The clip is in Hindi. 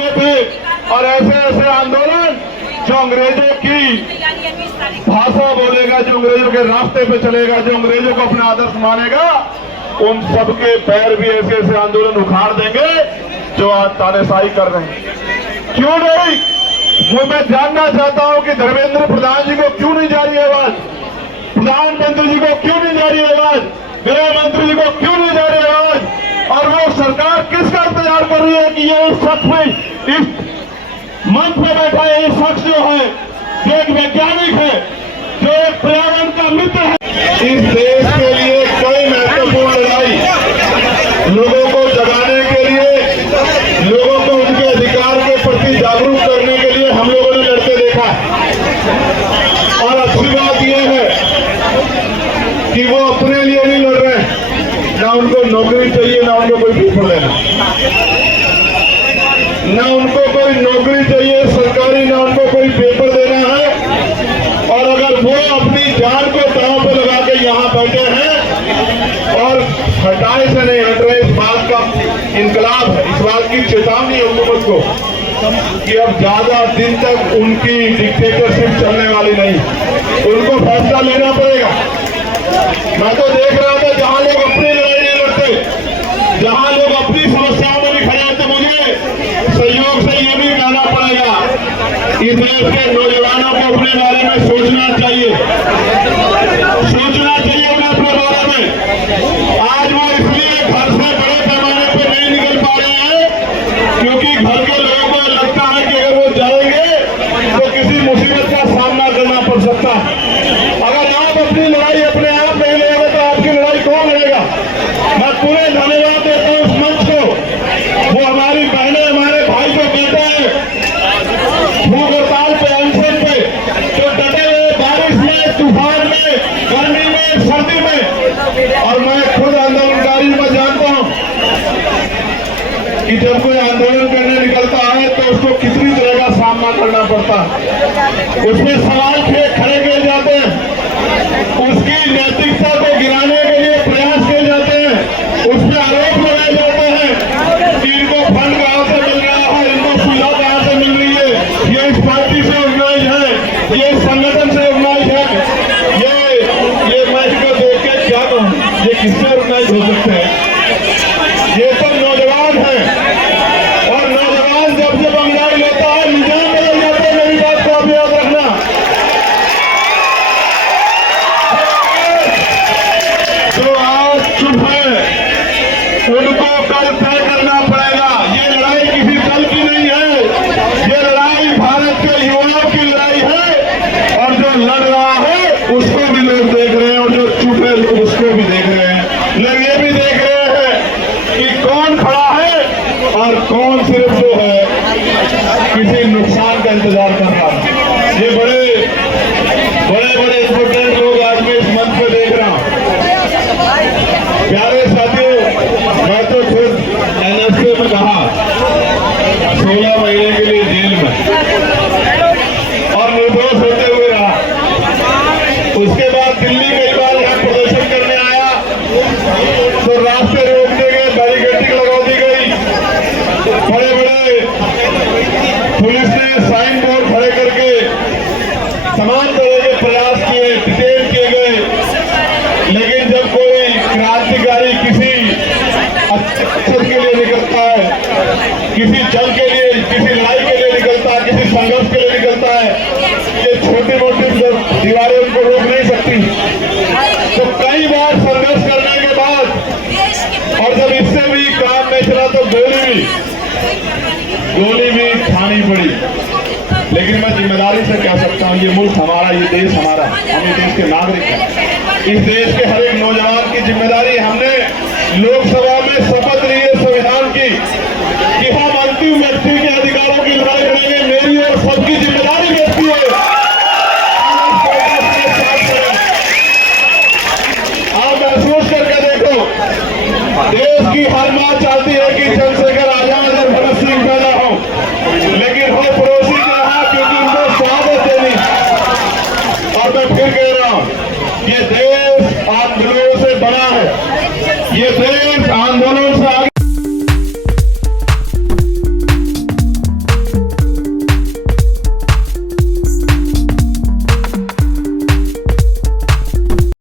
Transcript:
किए थे और ऐसे ऐसे आंदोलन जो अंग्रेजों की भाषा बोलेगा, जो अंग्रेजों के रास्ते पे चलेगा, जो अंग्रेजों को अपना आदर्श मानेगा, उन सबके पैर भी ऐसे ऐसे आंदोलन उखाड़ देंगे जो आज तानाशाही कर रहे हैं। क्यों नहीं? वो मैं जानना चाहता हूं कि धर्मेंद्र प्रधान जी को क्यों नहीं जा रही आवाज, प्रधानमंत्री जी को क्यों नहीं जा रही आवाज, गृह मंत्री जी को क्यों नहीं जा रही आवाज, और वो सरकार किसका इंतजार कर रही है कि ये इस शख्स में, इस मंच में बैठा है ये शख्स जो है, जो एक वैज्ञानिक है, जो एक पर्यावरण का मित्र है, इस देश के लिए कई महत्वपूर्ण लड़ाई लोगों को जगाने के लिए, लोगों को उनके अधिकार के प्रति जागरूक करने के लिए हम लोगों ने लड़ते देखा है। और अच्छी बात यह है कि वो अपने लिए नहीं लड़ रहे हैं, ना उनको नौकरी चाहिए, ना उनको कोई पेपर लेना, ना उनको कोई नौकरी चाहिए सरकारी, ना उनको कोई पेपर देना है। और अगर वो अपनी जान को दांव पे लगा के यहाँ बैठे हैं और हटाए से नहीं हट रहे, इस बात का इनकलाब है, इस बात की चेतावनी है हुकूमत को कि अब ज्यादा दिन तक उनकी डिक्टेटरशिप चलने वाली नहीं, उनको फैसला लेना पड़ेगा। मैं तो देख रहा था जहां लोग अपनी लड़ाई नहीं लड़ते, जहां लोग अपनी समस्याओं में नहीं खड़े होते, मुझे सहयोग से ये भी कहना पड़ेगा, इस देश के नौजवानों को अपने बारे में सोचना चाहिए, सोचना चाहिए उन्हें अपने बारे में। आज वो इसलिए घर से बड़े पैमाने पर नहीं निकल पा रहे हैं क्योंकि घर के लोगों को लगता है कि अगर वो जाएंगे तो किसी मुसीबत का सामना करना पड़ सकता है। अगर आप अपनी लड़ाई अपने आप नहीं लड़ेंगे तो आपकी लड़ाई कौन लड़ेगा? मैं पूरे धन्यवाद देता हूँ उस मंच को, वो हमारी बहनें, हमारे भाई जो बेटे हैं भूख हड़ताल पे, अनशन पे, जो डटे हुए बारिश में, तूफान में, गर्मी में, सर्दी में। और मैं खुद आंदोलनकारी में जानता हूँ कि जब कोई आंदोलन करने निकलता है तो उसको कितनी तरह का सामना करना पड़ता है, उसमें सवाल खड़े किए जाते हैं, उसकी नैतिकता को गिराने के लिए प्रयास किए जाते हैं, उस पर आरोप लगाए जाते हैं कि इनको फंड कहां से मिल रहा है, इनको सुविधा कहां से मिल रही है, ये इस पार्टी से ऑर्गेनाइज है, ये इस संगठन से ऑर्गेनाइज है, ये मैं इसको देख के क्या कहूँ, ये किससे ऑर्गेनाइज हो सकते हैं? ये सब नौजवान हैं और नौजवान जब जब अंग्रेज लेता है निजाम बदल जाते हैं। मेरी बात को आप याद रखना। जो आज चुप है उनको कल तय करना पड़ेगा। ये लड़ाई किसी दल की नहीं है, ये लड़ाई भारत के युवाओं की लड़ाई है और जो लड़ रहा है उसको भी लोग देख रहे हैं और जो चुप है उसको भी देख रहे हैं। लोग ये भी देख रहे हैं कि कौन खड़ा है और कौन सिर्फ जो है किसी नुकसान का इंतजार कर रहा है। ये बड़े बड़े इंपोर्टेंट लोग आज मैं इस मंच पे देख रहा हूं। प्यारे साथियों, मैं तो खुद एनएसए में कहा 16 महीने के लिए जेल में और निर्दोष होते हुए रहा। उसके बाद दिल्ली कई बार यहाँ प्रदर्शन करने आया तो रास्ते रोकने गए, बैरिकेडिंग लगा दी गई, बड़े बड़े पुलिस ने साइन बोर्ड खड़े करके तमाम तरह के प्रयास किए, डिटेन किए गए। लेकिन जब कोई क्रांतिकारी किसी अक्षर के लिए निकलता है, किसी जंग के लिए, किसी लड़ाई के लिए निकलता है, किसी संघर्ष के लिए निकलता है, ये छोटी मोटी दीवारें उनको रोक नहीं सकती। तो कई बार संघर्ष करने के बाद और जब इससे भी काम नहीं चला तो गोली भी खानी पड़ी। लेकिन मैं जिम्मेदारी से कह सकता हूँ, ये मुल्क हमारा, ये देश हमारा, हम इस देश के नागरिक हैं। इस देश के हर एक नौजवान की जिम्मेदारी